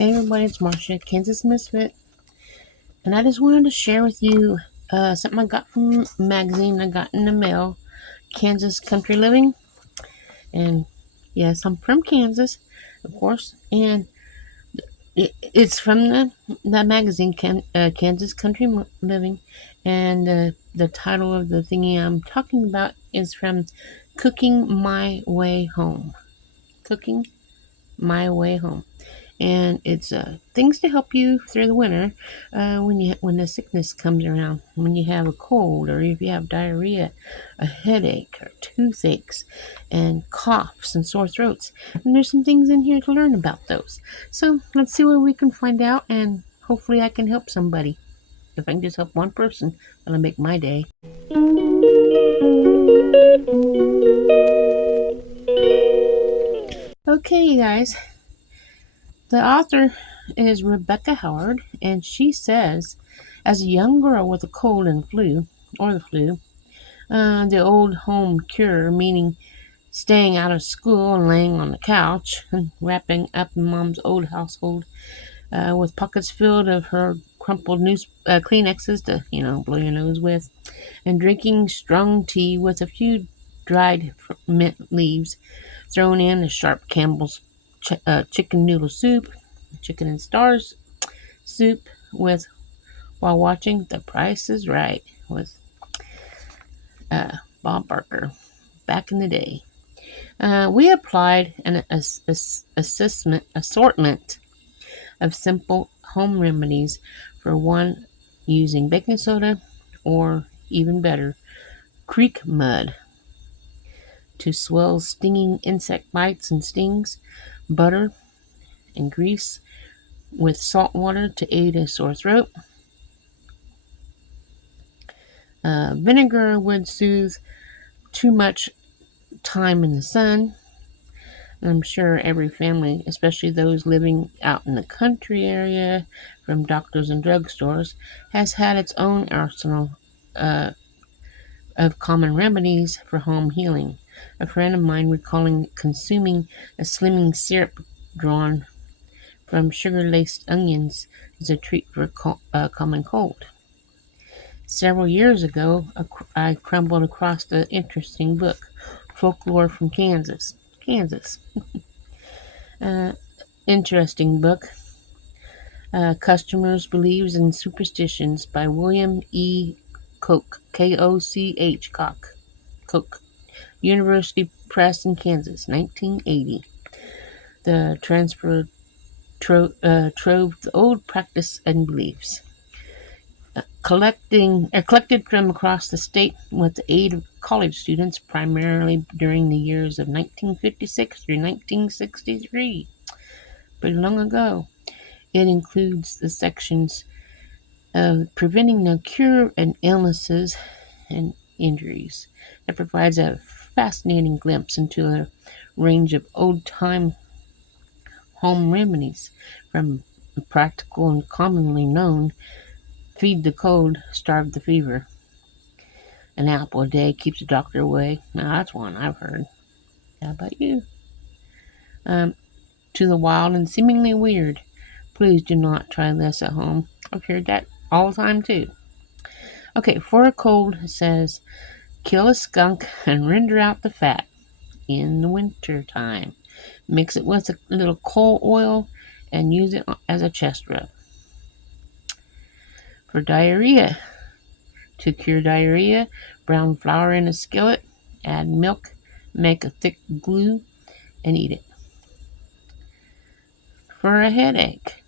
Hey everybody, it's Marcia, Kansas Misfit, and I just wanted to share with you something I got from a magazine I got in the mail, Kansas Country Living, and yes, I'm from Kansas, of course, and it's from the magazine, Kansas Country Living, and the title of the thingy I'm talking about is from Cooking My Way Home. Cooking My Way Home. And it's things to help you through the winter when the sickness comes around, when you have a cold, or if you have diarrhea, a headache, or toothaches, and coughs and sore throats. And there's some things in here to learn about those. So let's see what we can find out, and hopefully I can help somebody. If I can just help one person, that'll make my day. Okay, you guys. The author is Rebecca Howard, and she says, as a young girl with a cold and the flu, the old home cure, meaning staying out of school and laying on the couch and wrapping up in mom's old household with pockets filled of her crumpled Kleenexes to, blow your nose with, and drinking strong tea with a few dried mint leaves thrown in, a sharp Campbell's chicken noodle soup, chicken and stars soup with while watching The Price is Right with Bob Barker back in the day. We applied an assortment of simple home remedies for one using baking soda or even better, creek mud to swell stinging insect bites and stings, butter and grease with salt water to aid a sore throat. Vinegar would soothe too much time in the sun. I'm sure every family, especially those living out in the country area from doctors and drugstores, has had its own arsenal of common remedies for home healing. A friend of mine recalling consuming a slimming syrup drawn from sugar-laced onions as a treat for a common cold. Several years ago, I crumbled across the interesting book, Folklore from Kansas. Interesting book. Customers Believes in Superstitions by William E. Koch, K-O-C-H, Koch. University Press in Kansas, 1980. The transfer trove the old practice and beliefs. Collected from across the state with the aid of college students, primarily during the years of 1956 through 1963. Pretty long ago. It includes the sections of preventing no cure and illnesses and injuries. It provides a fascinating glimpse into a range of old-time home remedies, from practical and commonly known feed the cold, starve the fever. An apple a day keeps the doctor away. Now that's one I've heard. How about you? To the wild and seemingly weird. Please do not try this at home. I've heard that all the time too. Okay, for a cold, it says, kill a skunk and render out the fat in the winter time. Mix it with a little coal oil and use it as a chest rub. For diarrhea, to cure diarrhea, brown flour in a skillet, add milk, make a thick glue, and eat it. For a headache,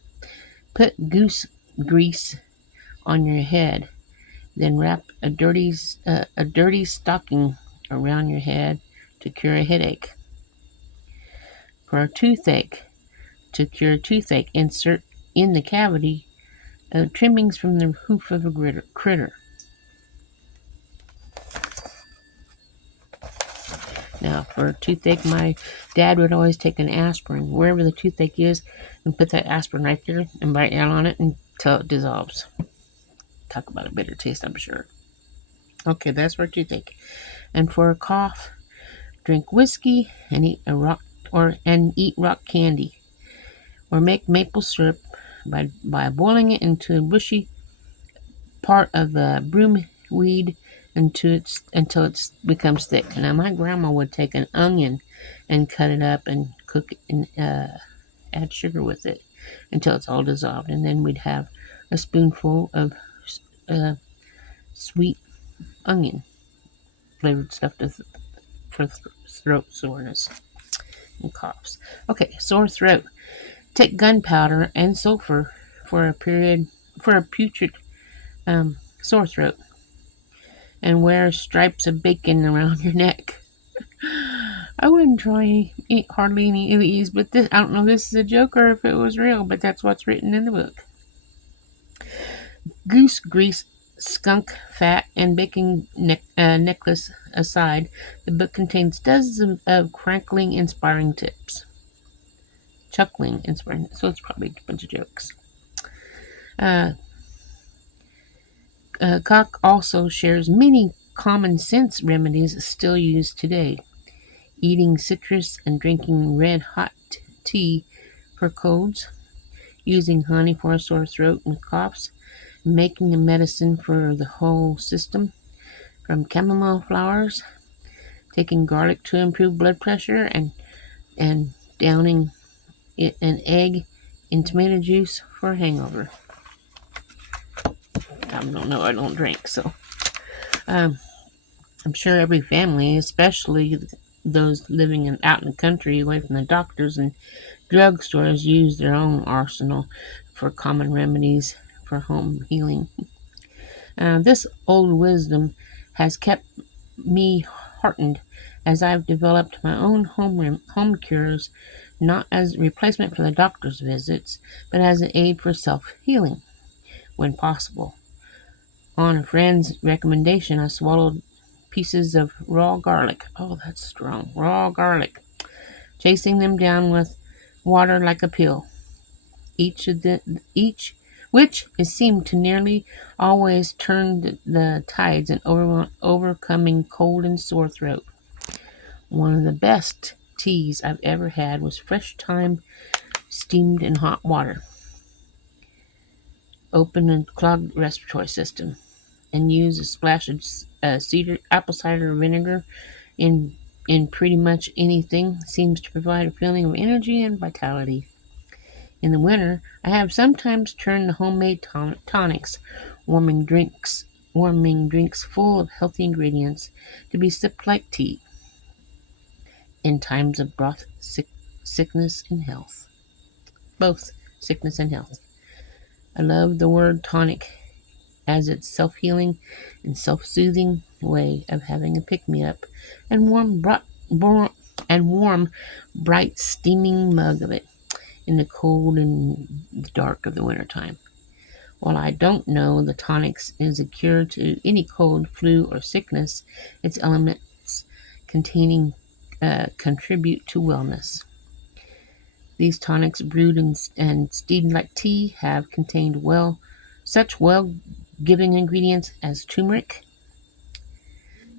put goose grease on your head, then wrap a dirty stocking around your head to cure a headache. For a toothache, to cure toothache, insert in the cavity trimmings from the hoof of a critter. Now, for a toothache, my dad would always take an aspirin, wherever the toothache is, and put that aspirin right there and bite down on it until it dissolves. Talk about a bitter taste, I'm sure. Okay, that's for a toothache. And for a cough, drink whiskey and eat rock candy. or make maple syrup by boiling it into a bushy part of the broom weed until it becomes thick. Now, my grandma would take an onion and cut it up and cook it and add sugar with it until it's all dissolved. And then we'd have a spoonful of sweet onion flavored stuff for throat soreness and coughs. Okay, sore throat. Take gunpowder and sulfur for a putrid sore throat, and wear stripes of bacon around your neck. I wouldn't try hardly any of these, but I don't know if this is a joke or if it was real, but that's what's written in the book. Goose grease, skunk fat, and bacon necklace aside, the book contains dozens of crackling, inspiring tips. Chuckling, inspiring, so it's probably a bunch of jokes. Cock also shares many common sense remedies still used today. Eating citrus and drinking red hot tea for colds, using honey for a sore throat and coughs, making a medicine for the whole system, from chamomile flowers, taking garlic to improve blood pressure, and downing an egg in tomato juice for a hangover. I don't know, I don't drink, so I'm sure every family, especially those living out in the country away from the doctors and drugstores, use their own arsenal for common remedies for home healing. This old wisdom has kept me heartened as I've developed my own home cures, not as a replacement for the doctor's visits, but as an aid for self-healing when possible. On a friend's recommendation, I swallowed pieces of raw garlic. Oh, that's strong. Raw garlic. Chasing them down with water like a pill. Which seemed to nearly always turn the tides in overcoming cold and sore throat. One of the best teas I've ever had was fresh thyme steamed in hot water. Open and clogged respiratory system, and use a splash of apple cider vinegar in pretty much anything. Seems to provide a feeling of energy and vitality. In the winter, I have sometimes turned to homemade tonics, warming drinks full of healthy ingredients, to be sipped like tea in times of sickness and health. Both sickness and health. I love the word tonic as its self-healing and self-soothing way of having a pick-me-up, and warm, bright, steaming mug of it in the cold and the dark of the wintertime. While I don't know the tonics is a cure to any cold, flu, or sickness, its elements containing contribute to wellness. These tonics, brewed and steamed like tea, have contained such well-giving ingredients as turmeric,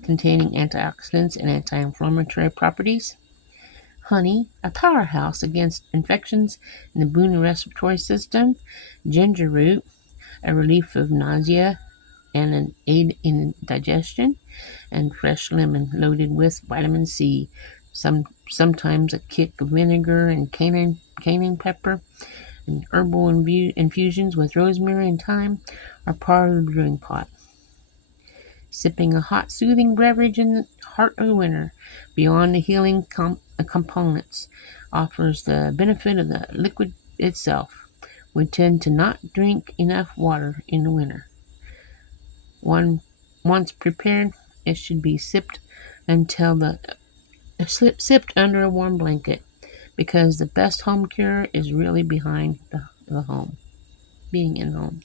containing antioxidants and anti-inflammatory properties; honey, a powerhouse against infections in the immune respiratory system; ginger root, a relief of nausea and an aid in digestion; and fresh lemon loaded with vitamin C. Sometimes a kick of vinegar and cayenne pepper, and herbal infusions with rosemary and thyme are part of the brewing pot. Sipping a hot, soothing beverage in the heart of the winter, beyond the healing components, offers the benefit of the liquid itself. We tend to not drink enough water in the winter. Once prepared, it should be sipped under a warm blanket, because the best home cure is really behind the home, being in home.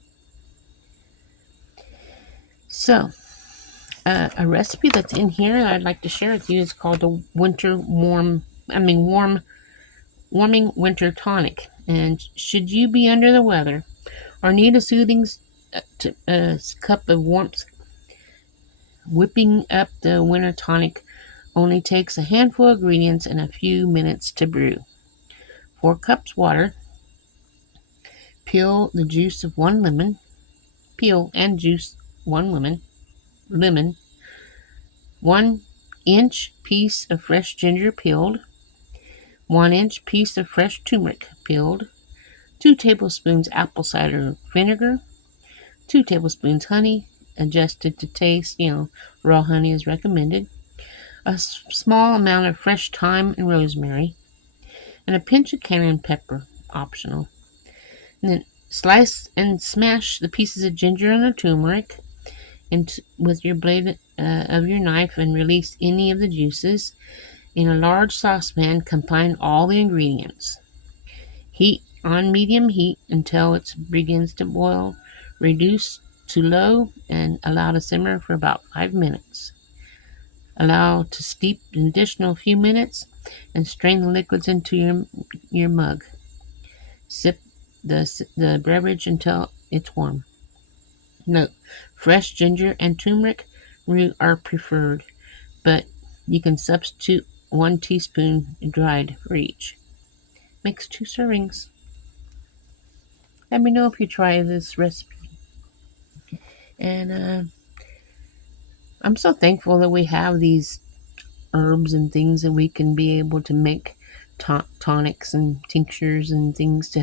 So, a recipe that's in here that I'd like to share with you is called the warming winter tonic. And should you be under the weather or need a soothing cup of warmth, whipping up the winter tonic only takes a handful of ingredients and a few minutes to brew. 4 cups water, Peel the juice of 1 lemon. Peel and juice 1 lemon. 1-inch piece of fresh ginger peeled. 1-inch piece of fresh turmeric peeled. 2 tablespoons apple cider vinegar. 2 tablespoons honey, adjusted to taste. Raw honey is recommended. A small amount of fresh thyme and rosemary. And a pinch of cayenne pepper, optional. And then slice and smash the pieces of ginger and the turmeric with your blade of your knife and release any of the juices. In a large saucepan, combine all the ingredients. Heat on medium heat until it begins to boil. Reduce to low and allow to simmer for about 5 minutes. Allow to steep an additional few minutes and strain the liquids into your mug. Sip the beverage until it's warm. Note: fresh ginger and turmeric root are preferred, but you can substitute 1 teaspoon dried for each. Makes 2 servings. Let me know if you try this recipe. And I'm so thankful that we have these herbs and things that we can be able to make tonics and tinctures and things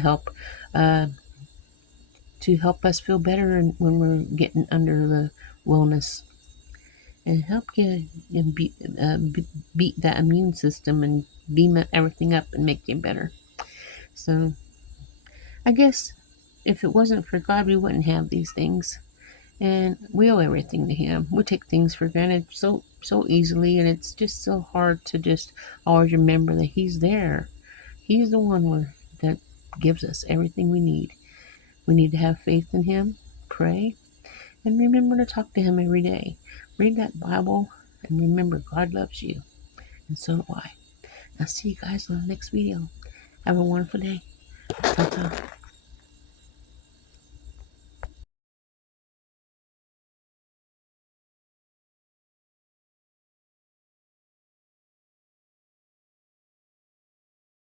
uh, to help us feel better when we're getting under the wellness and help you beat that immune system and beam everything up and make you better. So I guess if it wasn't for God, we wouldn't have these things. And we owe everything to Him. We take things for granted so easily, and it's just so hard to just always remember that He's there. He's the one that gives us everything we need. We need to have faith in Him, pray, and remember to talk to Him every day. Read that Bible, and remember God loves you, and so do I. I'll see you guys on the next video. Have a wonderful day. Ta-ta.